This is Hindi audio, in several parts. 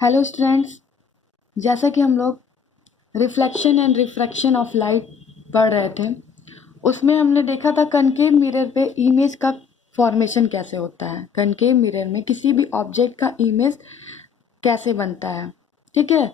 हेलो स्टूडेंट्स, जैसा कि हम लोग reflection and refraction of light पढ़ रहे थे, उसमें हमने देखा था कनकेव मिरर पे इमेज का फॉर्मेशन कैसे होता है। कनकेव मिरर में किसी भी ऑब्जेक्ट का इमेज कैसे बनता है। ठीक है,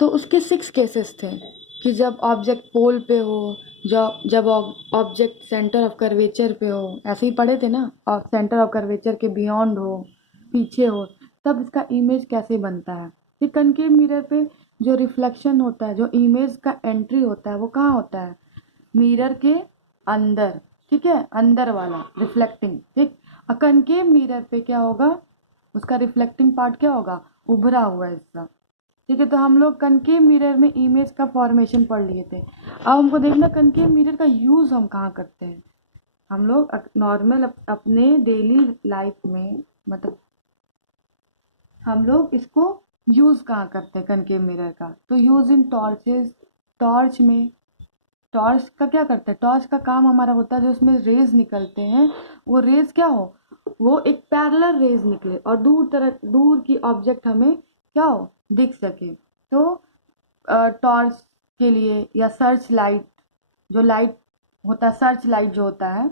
तो उसके 6 केसेस थे कि जब ऑब्जेक्ट पोल पे हो, जब ऑब्जेक्ट सेंटर ऑफ कर्वेचर पे हो, ऐसे ही पढ़े थे ना, और सेंटर ऑफ कर्वेचर के बियॉन्ड हो, पीछे हो, तब इसका इमेज कैसे बनता है। कि कनकेव मिरर पे जो रिफ्लेक्शन होता है, जो इमेज का एंट्री होता है, वो कहाँ होता है? मिरर के अंदर। ठीक है, अंदर वाला रिफ्लेक्टिंग। ठीक, और कनकेव मिरर पे क्या होगा? उसका रिफ्लेक्टिंग पार्ट क्या होगा? उभरा हुआ हिस्सा। ठीक है, तो हम लोग कनकेव मिरर में इमेज का फॉर्मेशन पढ़ लिए थे। अब हमको देखना कनकेव मिरर का यूज हम कहाँ करते हैं। हम लोग नॉर्मल अपने डेली लाइफ में, मतलब हम लोग इसको यूज कहाँ करते हैं कनकेव मिरर का? तो यूज इन टॉर्चेस। टॉर्च में, टॉर्च का क्या करते हैं? टॉर्च का काम हमारा होता है जो उसमें रेज निकलते हैं, वो रेज क्या हो? वो एक पैरेलल रेज निकले और दूर की ऑब्जेक्ट हमें क्या हो? दिख सके। तो टॉर्च के लिए, या सर्च लाइट, जो लाइट होता है, सर्च लाइट जो होता है,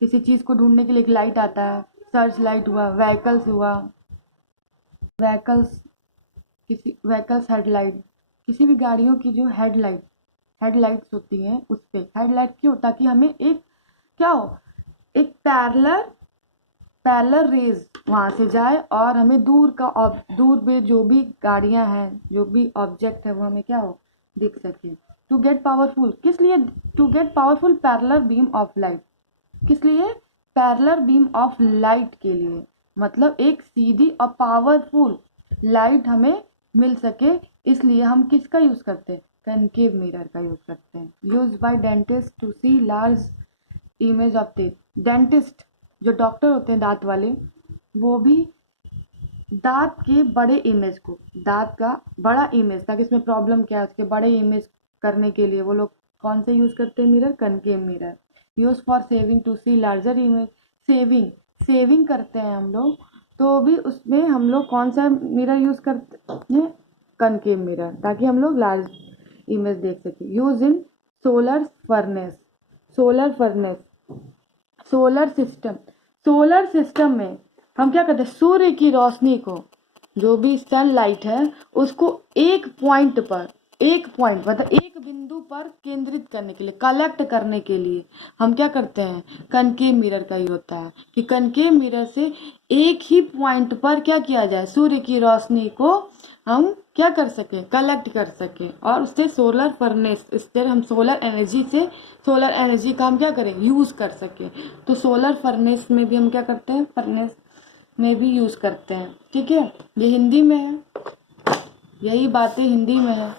किसी चीज़ को ढूंढने के लिए एक लाइट आता है, सर्च लाइट हुआ, व्हीकल्स हुआ, व्हीकल्स, किसी व्हीकल्स हेडलाइट, किसी भी गाड़ियों की जो हेडलाइट्स होती हैं, उस पे हेडलाइट क्यों? ताकि हमें एक क्या हो? एक पैरेलल रेज वहां से जाए और हमें दूर में जो भी गाड़ियां हैं, जो भी ऑब्जेक्ट है, वो हमें क्या हो? दिख सके। टू गेट पावरफुल, किस लिए? To get powerful parallel beam of light. किस लिए? पैरेलल बीम ऑफ लाइट के लिए, मतलब एक सीधी और पावरफुल लाइट हमें मिल सके, इसलिए हम किसका यूज करते हैं? कनकेव मिरर का यूज करते हैं। Use by dentist to see large image of teeth. Dentist, जो डॉक्टर होते हैं दांत वाले, वो भी दांत के बड़े इमेज को, दांत का बड़ा इमेज, ताकि इसमें प्रॉब्लम क्या है उसके बड़े इमेज करने के लिए वो लोग कौन से यूज करते हैं? Mirror, concave mirror. Use for shaving to see larger image. Shaving, shaving करते हैं हम लोग, तो भी उसमें हम लोग कौन सा मिरर यूज करते हैं? कनकेव मिरर, ताकि हम लोग लार्ज इमेज देख सके। Use in solar furnace. Solar furnace, solar system. Solar system में हम क्या करते हैं? सूर्य की रोशनी को, जो भी सनलाइट है, उसको एक पॉइंट पर, एक पॉइंट मतलब एक बिंदु पर केंद्रित करने के लिए, कलेक्ट करने के लिए हम क्या करते हैं? कनकेव मिरर का ही होता है कि कनकेव मिरर से एक ही पॉइंट पर क्या किया जाए? सूर्य की रोशनी को हम क्या कर सके? कलेक्ट कर सके, और उससे सोलर फर्नेस, इससे हम सोलर एनर्जी का हम क्या करें? यूज कर सके। तो सोलर फर्नेस में भी हम क्या करते हैं? फर्नेस में भी यूज करते हैं। ठीक है, ये हिंदी में है, यही बातें हिंदी में है।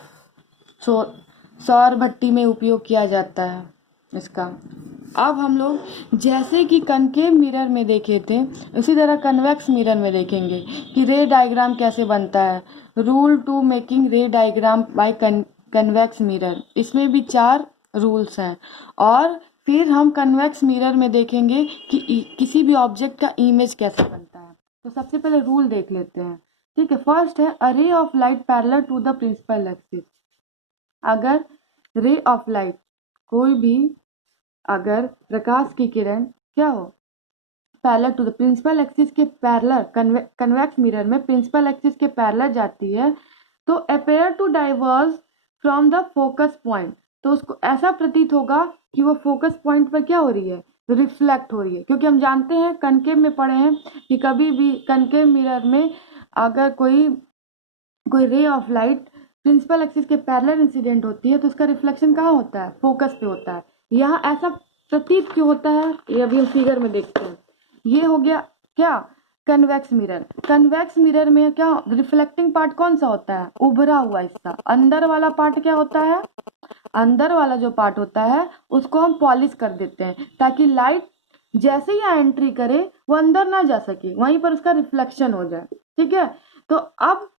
सौर भट्टी में उपयोग किया जाता है इसका। अब हम लोग जैसे कि कनकेव मिरर में देखे थे, उसी तरह कन्वेक्स मिरर में देखेंगे कि रे डायग्राम कैसे बनता है। Rule to making ray diagram by convex mirror, इसमें भी 4 रूल्स हैं। और फिर हम कन्वेक्स मिरर में देखेंगे कि किसी भी ऑब्जेक्ट का इमेज कैसे बनता है। तो सबसे पहले रूल देख लेते हैं। ठीक है, फर्स्ट है a ray of light parallel to the principal axis. अगर रे ऑफ लाइट, कोई भी, अगर प्रकाश की किरण क्या हो? Parallel to the principal axis के पैरेलल, कन्वेक्स मिरर में प्रिंसिपल एक्सिस के पैरेलल जाती है, तो appear to diverge from the focus point, तो उसको ऐसा प्रतीत होगा कि वो फोकस पॉइंट पर क्या हो रही है? रिफ्लेक्ट हो रही है। क्योंकि हम जानते हैं, कनकेव में पढ़े हैं कि कभी भी कनकेव मिरर में अगर कोई ray of light principal axis के पैरेलल इंसिडेंट होती है, तो उसका रिफ्लेक्शन कहाँ होता है? फोकस पे होता है। यहाँ ऐसा प्रतीत क्यों होता है? ये अभी हम फिगर में देखते हैं। ये हो गया क्या? Convex mirror. कन्वेक्स मिरर में क्या रिफ्लेक्टिंग पार्ट कौन सा होता है? उभरा हुआ हिस्सा। अंदर वाला पार्ट क्या होता है? अंदर वाला जो पार्ट होता है उसको हम पॉलिश कर देते हैं, ताकि लाइट जैसे ही यहाँ एंट्री करे वो अंदर ना जा सके, वहीं पर उसका रिफ्लेक्शन हो जाए। ठीक है, तो अब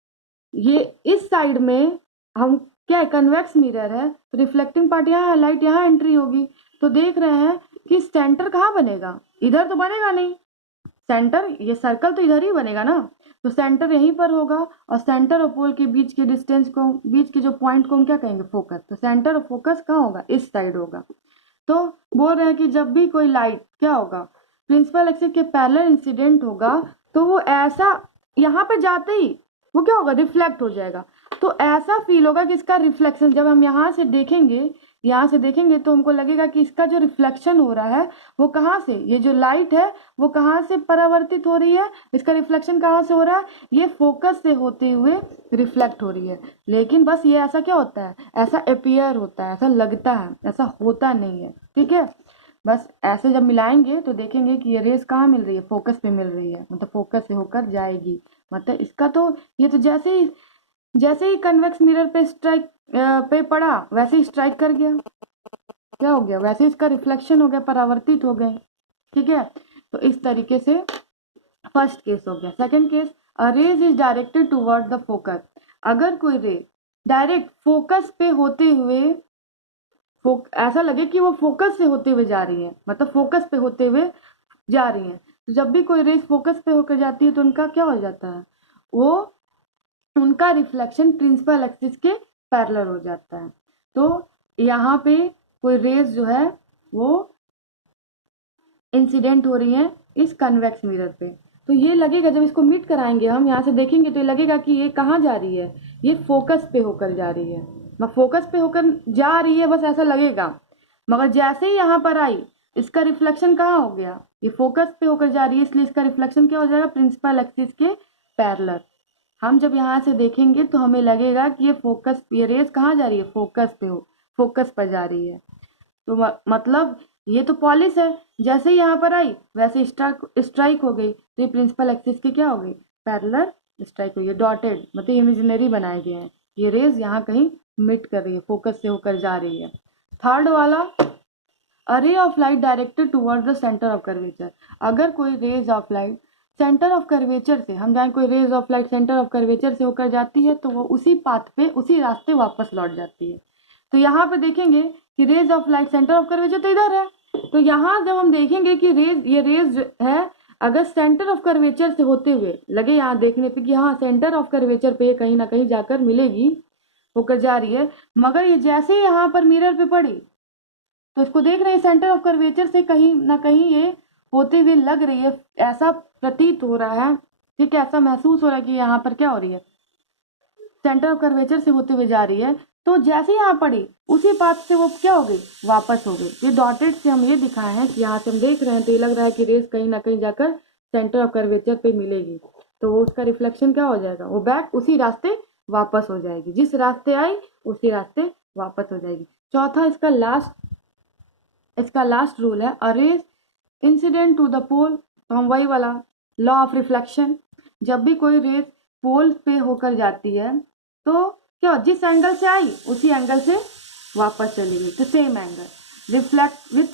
ये इस साइड में हम क्या है? कन्वेक्स मिरर है, तो रिफ्लेक्टिंग पार्ट यहाँ है, लाइट यहाँ एंट्री होगी। तो देख रहे हैं कि सेंटर कहाँ बनेगा? इधर तो बनेगा नहीं सेंटर, ये सर्कल तो इधर ही बनेगा ना। तो सेंटर यहीं पर होगा और सेंटर और पोल के बीच के डिस्टेंस को, बीच के जो पॉइंट को हम क्या कहेंगे, फोकस। तो सेंटर और फोकस कहाँ होगा, इस साइड होगा। तो बोल रहे हैं कि जब भी कोई लाइट क्या होगा, प्रिंसिपल एक्सिस के पैरेलल इंसिडेंट होगा तो वो ऐसा यहाँ पे जाते ही वो क्या होगा, रिफ्लेक्ट हो जाएगा। तो ऐसा फील होगा कि इसका रिफ्लेक्शन, जब हम यहाँ से देखेंगे तो हमको लगेगा कि इसका जो रिफ्लेक्शन हो रहा है वो कहाँ से, ये जो लाइट है वो कहाँ से परावर्तित हो रही है, इसका रिफ्लेक्शन कहाँ से हो रहा है, ये फोकस से होते हुए रिफ्लेक्ट हो रही है। लेकिन बस ये ऐसा क्या होता है, ऐसा अपीयर होता है, ऐसा लगता है, ऐसा होता नहीं है, ठीक है। बस ऐसे जब मिलाएंगे तो देखेंगे कि ये रेस कहाँ मिल रही है, फोकस पे मिल रही है, मतलब फोकस से होकर जाएगी। मतलब इसका तो ये तो जैसे ही कन्वेक्स मिरर पे स्ट्राइक पे पड़ा वैसे ही स्ट्राइक कर गया, क्या हो गया, वैसे इसका रिफ्लेक्शन हो गया, परावर्तित हो गए, ठीक है। तो इस तरीके से फर्स्ट केस हो गया। Second case, a rays is directed toward the focus. अगर कोई रे डायरेक्ट फोकस पे होते हुए ऐसा लगे कि वो फोकस से होते हुए जा रही है, मतलब फोकस पे होते हुए जा रही है, तो जब भी कोई रेज फोकस पे होकर जाती है तो उनका क्या हो जाता है, वो उनका रिफ्लेक्शन प्रिंसिपल एक्सिस के पैरेलल हो जाता है। तो यहाँ पे कोई रेज जो है वो इंसिडेंट हो रही है इस कन्वेक्स मिरर पे, तो ये लगेगा, जब इसको मीट कराएंगे हम यहाँ से देखेंगे तो ये लगेगा कि ये कहाँ जा रही है, ये फोकस पे होकर जा रही है, फोकस पे होकर जा रही है, बस ऐसा लगेगा। मगर जैसे ही यहाँ पर आई इसका रिफ्लेक्शन कहाँ हो गया, ये फोकस पे होकर जा रही है, इसलिए इसका रिफ्लेक्शन क्या हो जाएगा, प्रिंसिपल एक्सिस के पैरेलल। हम जब यहाँ से देखेंगे तो हमें लगेगा कि ये रेस कहाँ जा रही है, फोकस पर जा रही है। तो मतलब ये तो पॉलिश है, जैसे ही यहाँ पर आई वैसे स्ट्राइक हो गई, तो ये प्रिंसिपल एक्सिस की क्या हो गई, पैरेलल स्ट्राइक हुई है। डॉटेड मतलब इमेजिनरी बनाए गए हैं, ये रेज यहाँ कहीं मिट कर रही है, फोकस से होकर जा रही है। थर्ड वाला, a ray of light directed towards the centre of curvature. अगर कोई rays of light centre of curvature से, हम जाने कोई rays of light centre of curvature से होकर जाती है तो वो उसी पाथ पे, उसी रास्ते वापस लौट जाती है। तो यहाँ पे देखेंगे कि rays of light centre of curvature तो इधर है, तो यहाँ जब हम देखेंगे कि ये रेज है, अगर सेंटर ऑफ कर्वेचर से होते हुए लगे यहाँ देखने पे कि हाँ सेंटर ऑफ कर्वेचर पे कहीं ना कहीं जाकर मिलेगी, होकर जा रही है, मगर ये जैसे ही यहाँ पर मिरर पे पड़ी तो इसको देख रहे हैं सेंटर ऑफ कर्वेचर से कहीं ना कहीं ये होते हुए लग रही है, ऐसा प्रतीत हो रहा है, ठीक है, ऐसा महसूस हो रहा है कि यहाँ पर क्या हो रही है, सेंटर ऑफ कर्वेचर से होते हुए जा रही है। तो जैसे यहाँ पड़ी उसी पाथ से वो क्या हो गई, वापस हो गई। ये डॉटेड से हम ये दिखाए हैं कि यहाँ से हम देख रहे हैं तो ये लग रहा है कि रेस कहीं ना कहीं जाकर सेंटर ऑफ कर्वेचर पे मिलेगी, तो वो उसका रिफ्लेक्शन क्या हो जाएगा, वो बैक उसी रास्ते वापस हो जाएगी, जिस रास्ते आई उसी रास्ते वापस हो जाएगी। चौथा इसका लास्ट रूल है, a rage incident to the पोल। तो हम वही वाला लॉ ऑफ रिफ्लेक्शन, जब भी कोई रेज पोल पे होकर जाती है तो क्या, जिस एंगल से आई उसी एंगल से वापस चली गई, तो same angle reflect with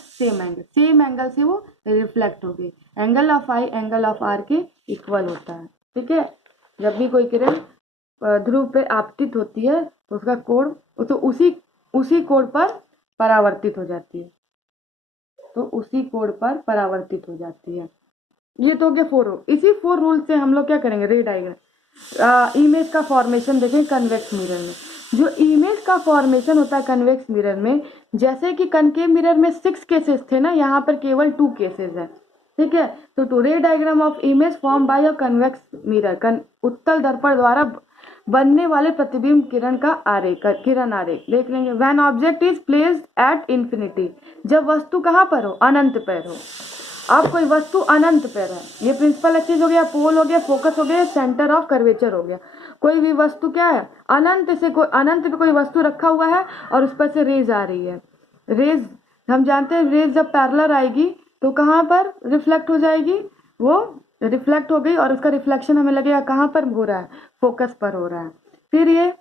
same angle से वो रिफ्लेक्ट हो गई। Angle of i angle of r के इक्वल होता है, ठीक है। जब भी कोई किरण ध्रुव पे आपतित होती है तो उसका कोण तो उसी कोण पर परावर्तित हो जाती है, तो उसी कोण पर परावर्तित हो जाती है। ये तो हो गया 4 रूल। इसी 4 रूल से हम लोग क्या करेंगे, रे डायग्राम, इमेज का फॉर्मेशन देखें कन्वेक्स मिरर में। जो इमेज का फॉर्मेशन होता है कन्वेक्स मिरर में, जैसे कि कनकेव मिरर में 6 केसेस थे ना, यहाँ पर केवल 2 केसेस है, ठीक है। तो रे diagram of image form by a convex mirror, उत्तल दर्पण द्वारा बनने वाले प्रतिबिंब किरण आरेख देख लेंगे। When object is placed at infinity, जब वस्तु कहाँ पर हो, अनंत पर हो। अब कोई वस्तु अनंत पर है, ये प्रिंसिपल एक्सिस हो गया, पोल हो गया, फोकस हो गया, सेंटर ऑफ कर्वेचर हो गया। कोई भी वस्तु क्या है, अनंत पे कोई वस्तु रखा हुआ है और उस पर से रेज आ रही है। रेज हम जानते हैं, रेज जब पैरेलल आएगी तो कहाँ पर रिफ्लेक्ट हो जाएगी, वो रिफ्लेक्ट हो गई और उसका रिफ्लेक्शन हमें लगेगा कहाँ पर हो रहा है, फोकस पर हो रहा है। फिर ये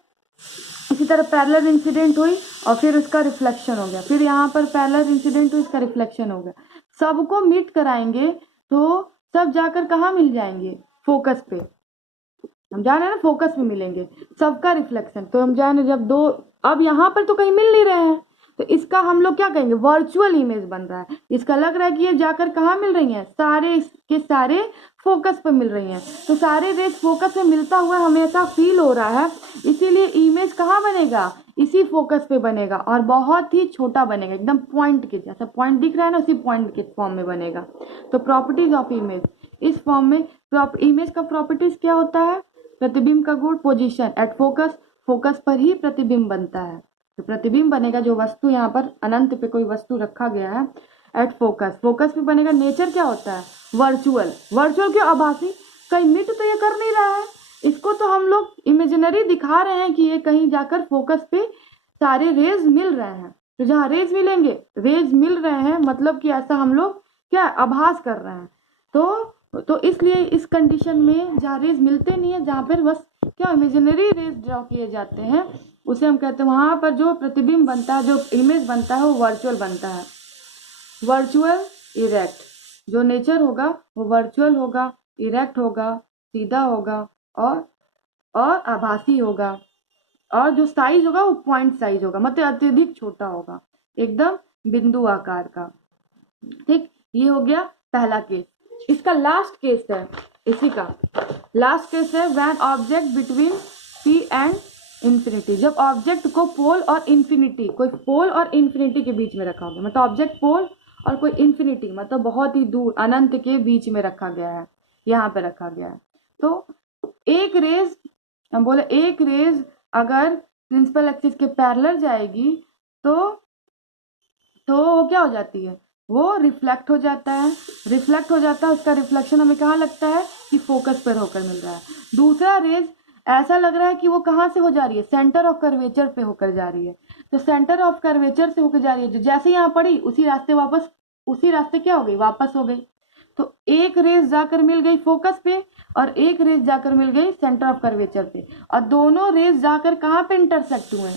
इसी तरह पैरेलल इंसिडेंट हुई और फिर उसका रिफ्लेक्शन हो गया, फिर यहाँ पर पैरेलल इंसिडेंट हुई, इसका रिफ्लेक्शन हो गया। सबको मीट कराएंगे तो सब जाकर कहाँ मिल जाएंगे, फोकस पे। हम जान रहे हैं ना, फोकस पे मिलेंगे सबका रिफ्लेक्शन। तो हम जान रहे जब दो, अब यहाँ पर तो कहीं मिल नहीं रहे हैं, तो इसका हम लोग क्या कहेंगे, वर्चुअल इमेज बन रहा है। इसका लग रहा है कि ये जाकर कहाँ मिल रही हैं, सारे के सारे फोकस पे मिल रही हैं, तो सारे रेज फोकस पे मिलता हुआ हमें ऐसा फील हो रहा है, इसीलिए इमेज कहाँ बनेगा, इसी फोकस पे बनेगा और बहुत ही छोटा बनेगा, एकदम पॉइंट के जैसा, पॉइंट दिख रहा है ना, उसी पॉइंट के फॉर्म में बनेगा। तो प्रॉपर्टीज ऑफ इमेज, इस फॉर्म में इमेज का प्रॉपर्टीज क्या होता है, प्रतिबिंब का गुण, पोजीशन एट फोकस, फोकस पर ही प्रतिबिंब बनता है। तो प्रतिबिंब बनेगा, जो वस्तु यहाँ पर अनंत पे कोई वस्तु रखा गया है, एट फोकस, फोकस पे बनेगा। नेचर क्या होता है, वर्चुअल, वर्चुअल क्यों, आभासी, कहीं मिट तो ये कर नहीं रहा है, इसको तो हम लोग इमेजिनरी दिखा रहे हैं कि ये कहीं जाकर फोकस पे सारे रेज मिल रहे हैं। तो जहाँ रेज मिलेंगे, रेज मिल रहे हैं मतलब कि ऐसा हम लोग क्या आभास कर रहे हैं। तो इसलिए इस कंडीशन में जहाँ रेज मिलते नहीं है, जहाँ पर बस क्या इमेजिनरी रेज ड्रॉ किए जाते हैं, उसे हम कहते हैं, वहाँ पर जो प्रतिबिंब बनता है, जो इमेज बनता है, वो वर्चुअल बनता है। वर्चुअल इरेक्ट, जो नेचर होगा वो वर्चुअल होगा, इरेक्ट होगा, सीधा होगा और आभासी होगा, और जो साइज होगा वो पॉइंट साइज होगा, मतलब अत्यधिक छोटा होगा, एकदम बिंदु आकार का। ठीक, ये हो गया पहला केस। इसका लास्ट केस है, इसी का लास्ट केस है, when object between P and infinity, जब ऑब्जेक्ट को पोल और इंफिनिटी, कोई पोल और इंफिनिटी के बीच में रखा होगा, मतलब ऑब्जेक्ट पोल और कोई इंफिनिटी मतलब बहुत ही दूर अनंत के बीच में रखा गया है, यहाँ पे रखा गया है। तो एक रेज, हम बोले एक रेज अगर प्रिंसिपल एक्सिस के पैरेलल जाएगी तो वो क्या हो जाती है, वो रिफ्लेक्ट हो जाता है, रिफ्लेक्ट हो जाता है, उसका रिफ्लेक्शन हमें कहाँ लगता है कि फोकस पर होकर मिल रहा है। दूसरा रेज ऐसा लग रहा है कि वो कहाँ से हो जा रही है, सेंटर ऑफ कर्वेचर पे होकर जा रही है। तो सेंटर ऑफ कर्वेचर से होकर जा रही है, जो जैसे यहाँ पड़ी उसी रास्ते क्या हो गई, वापस हो गई। तो एक रेज जाकर मिल गई फोकस पे और एक रेज जाकर मिल गई सेंटर ऑफ कर्वेचर पे, और दोनों रेज जाकर कहाँ पे इंटरसेक्ट हुए,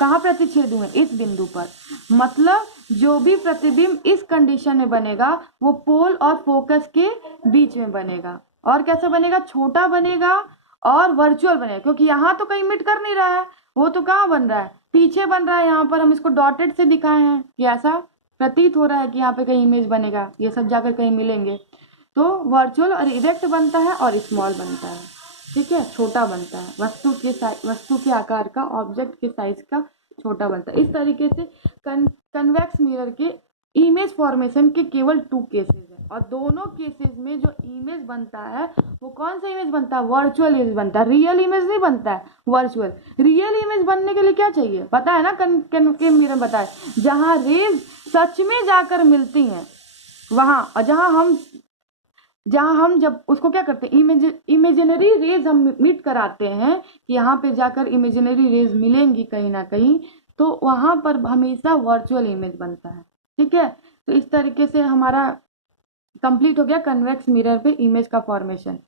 कहाँ प्रतिच्छेद हुए, इस बिंदु पर। मतलब जो भी प्रतिबिंब इस कंडीशन में बनेगा वो पोल और फोकस के बीच में बनेगा। और कैसे बनेगा, छोटा बनेगा और वर्चुअल बनेगा, क्योंकि यहाँ तो कहीं मिट कर नहीं रहा है, वो तो कहाँ बन रहा है, पीछे बन रहा है। यहाँ पर हम इसको डॉटेड से दिखाए हैं कि ऐसा प्रतीत हो रहा है कि यहाँ पे कहीं इमेज बनेगा, ये सब जाकर कहीं मिलेंगे। तो वर्चुअल और इरेक्ट बनता है और स्मॉल बनता है, ठीक है, छोटा बनता है, वस्तु के आकार का, ऑब्जेक्ट के साइज का छोटा बनता है। इस तरीके से कन्वेक्स मिरर के इमेज फॉर्मेशन के केवल 2 केसेस हैं, और दोनों केसेस में जो इमेज बनता है वो कौन सा इमेज बनता है, वर्चुअल इमेज बनता है, रियल इमेज नहीं बनता है, वर्चुअल। रियल इमेज बनने के लिए क्या चाहिए पता है ना, कन्वेक्स मिरर बताए, जहाँ रेज सच में जाकर मिलती हैं वहाँ, और जहाँ हम जब उसको क्या करते हैं, इमेजिनरी रेज हम मीट कराते हैं कि यहाँ पे जाकर इमेजिनरी रेज मिलेंगी कहीं ना कहीं, तो वहाँ पर हमेशा वर्चुअल इमेज बनता है। ठीक है, तो इस तरीके से हमारा कंप्लीट हो गया कन्वेक्स मिरर पे इमेज का फॉर्मेशन।